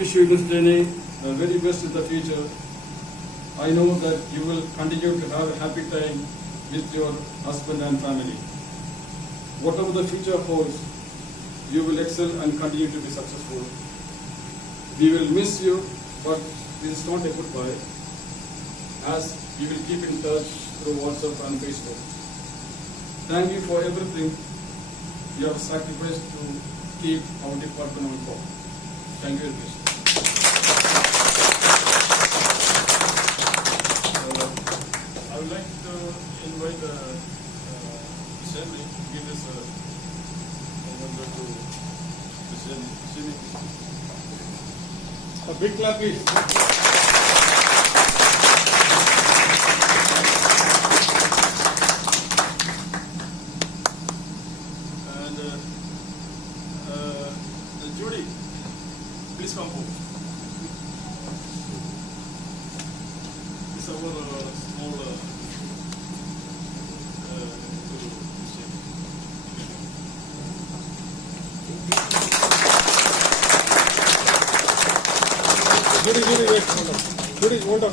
wish you, Miss Gennie, the very best in the future. I know that you will continue to have a happy time with your husband and family. Whatever the future holds, you will excel and continue to be successful. We will miss you, but this is not a goodbye, as we will keep in touch through WhatsApp and Facebook. Thank you for everything you have sacrificed to keep our department on top. Thank you very much. I would like to invite Gennie to give us a number to Gennie. A big clap, please. And Judy, please come forward. This is our small Judy, wait, hold on. Judy, hold on,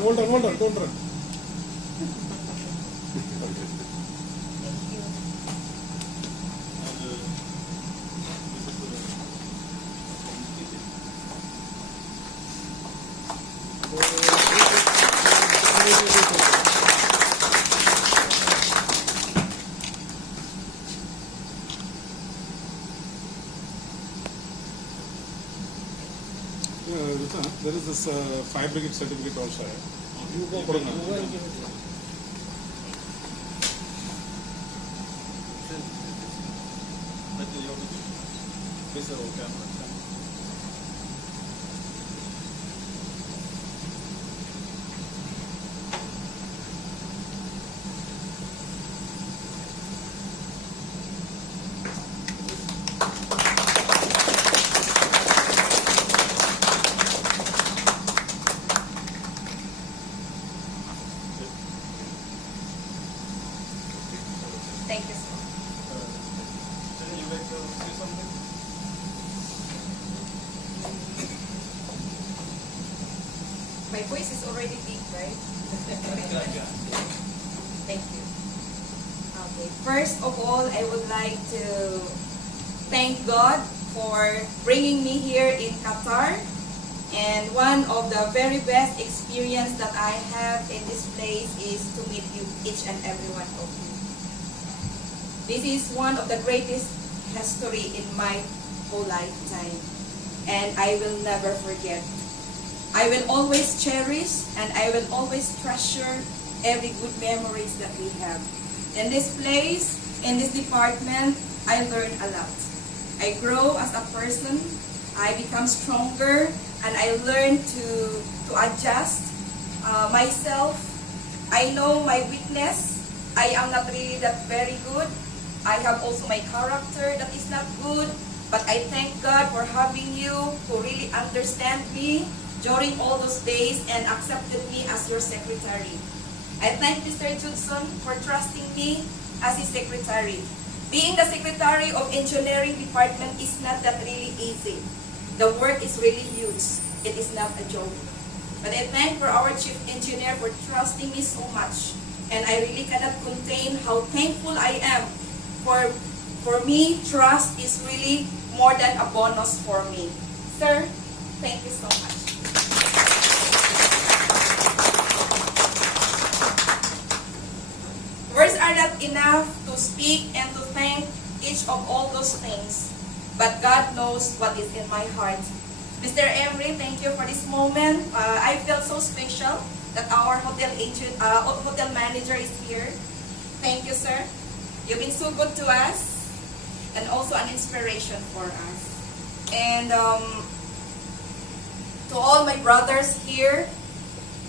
don't run. There is this fire brigade certificate also. You go for it. Thank you, sir. Would you like to say something? My voice is already deep, right? Thank you. Okay. First of all, I would like to thank God for bringing me here in Qatar. And one of the very best experience that I have in this place is to meet you, each and every one of you. This is one of the greatest history in my whole lifetime, and I will never forget. I will always cherish and I will always treasure every good memories that we have. In this place, in this department, I learn a lot. I grow as a person, I become stronger, and I learn to adjust myself. I know my weakness. I am not really that very good. I have also my character that is not good, but I thank God for having you who really understand me during all those days and accepted me as your secretary. I thank Mr. Judson for trusting me as his secretary. Being the secretary of engineering department is not that really easy. The work is really huge. It is not a joke. But I thank for our chief engineer for trusting me so much. And I really cannot contain how thankful I am. For me, trust is really more than a bonus for me. Sir, thank you so much. Words are not enough to speak and to thank each of all those things. But God knows what is in my heart. Mr. Emery, thank you for this moment. I feel so special that our hotel manager is here. Thank you, sir. You've been so good to us and also an inspiration for us. And to all my brothers here,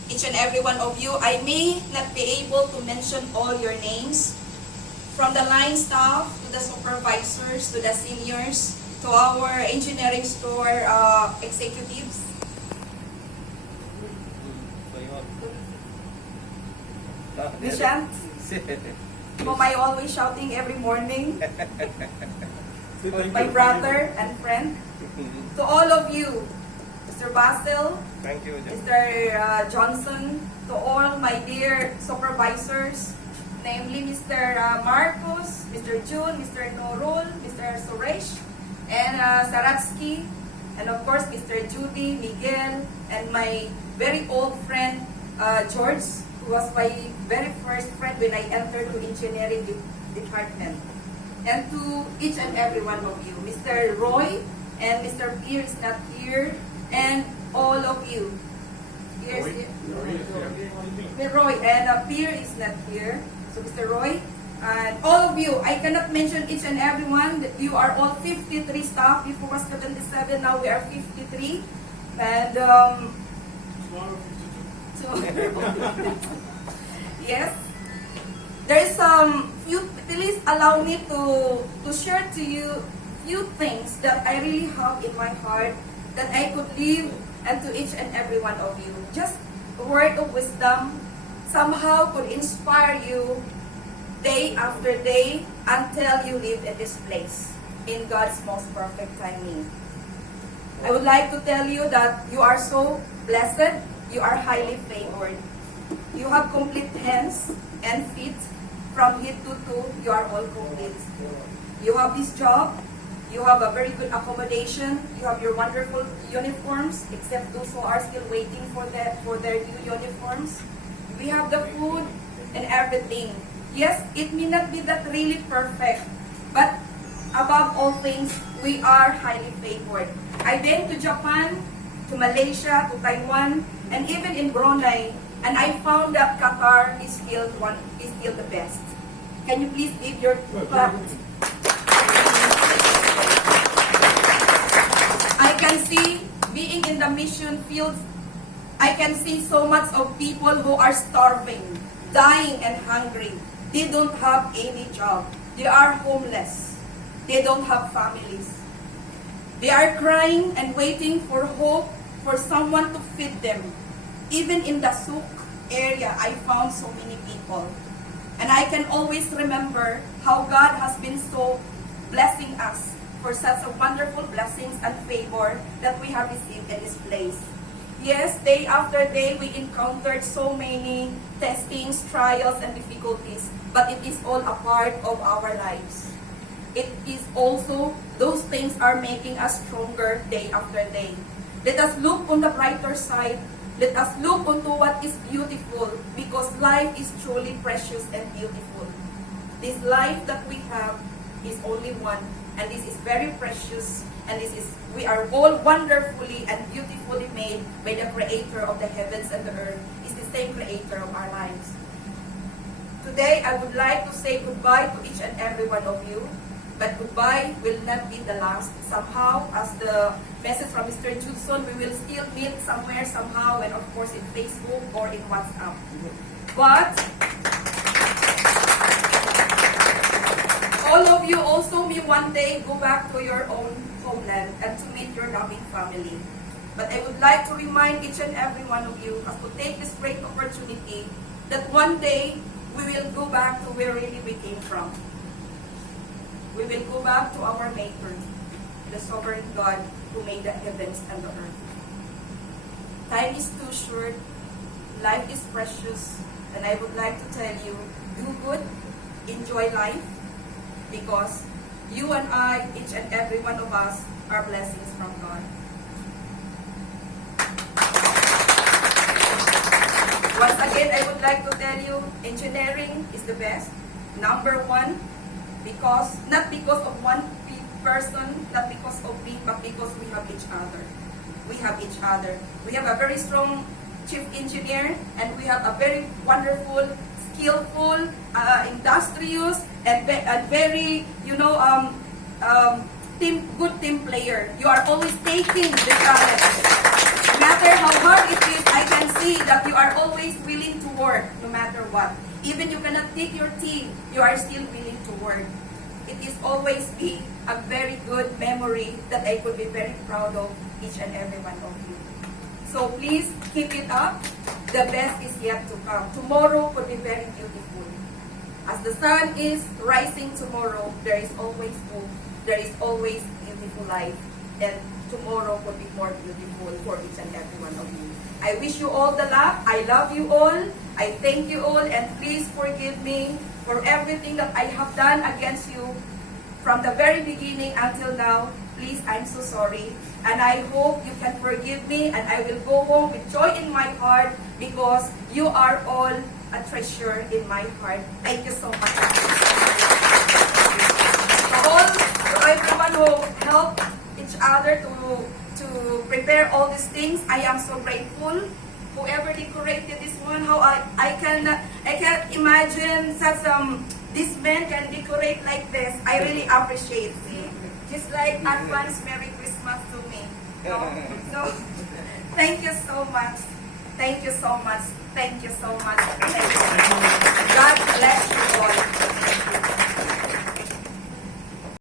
each and every one of you, I may not be able to mention all your names, from the line staff to the supervisors to the seniors to our engineering store executives. Nishant, whom I always shouting every morning, my brother and friend. To all of you, Mr. Mr. Basil, Thank you, Jen. Mr. Johnson, to all my dear supervisors, namely Mr. Marcos, Mr. June, Mr. Norul, Mr. Suresh, and Saratsky, and of course Mr. Judy, Miguel, and my very old friend George, who was my very first friend when I entered the engineering department. And to each and every one of you, Mr. Roy and Mr. Pierre is not here, and all of you. Pierre is here. Mr. Roy and Pierre is not here. So Mr. Roy, and all of you, I cannot mention each and every one. You are all 53 staff. Before was 77, now we are 53. And so yes, there is few. Please allow me to share to you few things that I really have in my heart that I could leave and to each and every one of you. Just a word of wisdom somehow could inspire you day after day until you live in this place in God's most perfect timing. I would like to tell you that you are so blessed, you are highly favored. You have complete hands and feet from head to toe, you are all complete. You have this job, you have a very good accommodation, you have your wonderful uniforms, except those who are still waiting for their new uniforms. We have the food and everything. Yes, it may not be that really perfect, but above all things, we are highly favored. I've been to Japan, to Malaysia, to Taiwan, and even in Brunei, and I found that Qatar is still the best. Can you please leave your clap? I can see, being in the mission fields, I can see so much of people who are starving, dying and hungry. They don't have any job. They are homeless. They don't have families. They are crying and waiting for hope for someone to feed them. Even in the souk area, I found so many people. And I can always remember how God has been so blessing us for such a wonderful blessings and favor that we have received in this place. Yes, day after day, we encountered so many testings, trials, and difficulties, but it is all a part of our lives. It is also, those things are making us stronger day after day. Let us look on the brighter side. Let us look onto what is beautiful, because life is truly precious and beautiful. This life that we have is only one, and this is very precious, and we are all wonderfully and beautifully made by the Creator of the heavens and the earth. It's the same Creator of our lives. Today, I would like to say goodbye to each and every one of you, but goodbye will not be the last. Somehow, as the message from Mr. Judson, we will still meet somewhere, somehow, and of course in Facebook or in WhatsApp. But all of you also may one day go back to your own homeland and to meet your loving family. But I would like to remind each and every one of you as to take this great opportunity that one day we will go back to where really we came from. We will go back to our Maker, the sovereign God who made the heavens and the earth. Time is too short, life is precious, and I would like to tell you, do good, enjoy life, because you and I, each and every one of us, are blessings from God. Once again, I would like to tell you, engineering is the best, number one, because not because of one person, not because of me, but because we have each other. We have each other. We have a very strong chief engineer, and we have a very wonderful, skillful, industrious, and very, good team player. You are always taking the challenge. No matter how hard it is, I can see that you are always willing to work, no matter what. Even you cannot take your team, you are still willing to work. It is always be a very good memory that I could be very proud of each and every one of you. So please keep it up. The best is yet to come. Tomorrow could be very beautiful. As the sun is rising tomorrow, there is always hope. There is always beautiful life. And tomorrow could be more beautiful for each and every one of you. I wish you all the luck. I love you all. I thank you all, and please forgive me for everything that I have done against you from the very beginning until now. Please, I'm so sorry. And I hope you can forgive me, and I will go home with joy in my heart because you are all a treasure in my heart. Thank you so much. To everyone who helped each other to prepare all these things, I am so grateful. Whoever decorated this one, how I can imagine such this man can decorate like this. I really appreciate it. Just like advance Merry Christmas to me. No? So thank you so much. Thank you so much. Thank you so much. Thank you. God bless you all.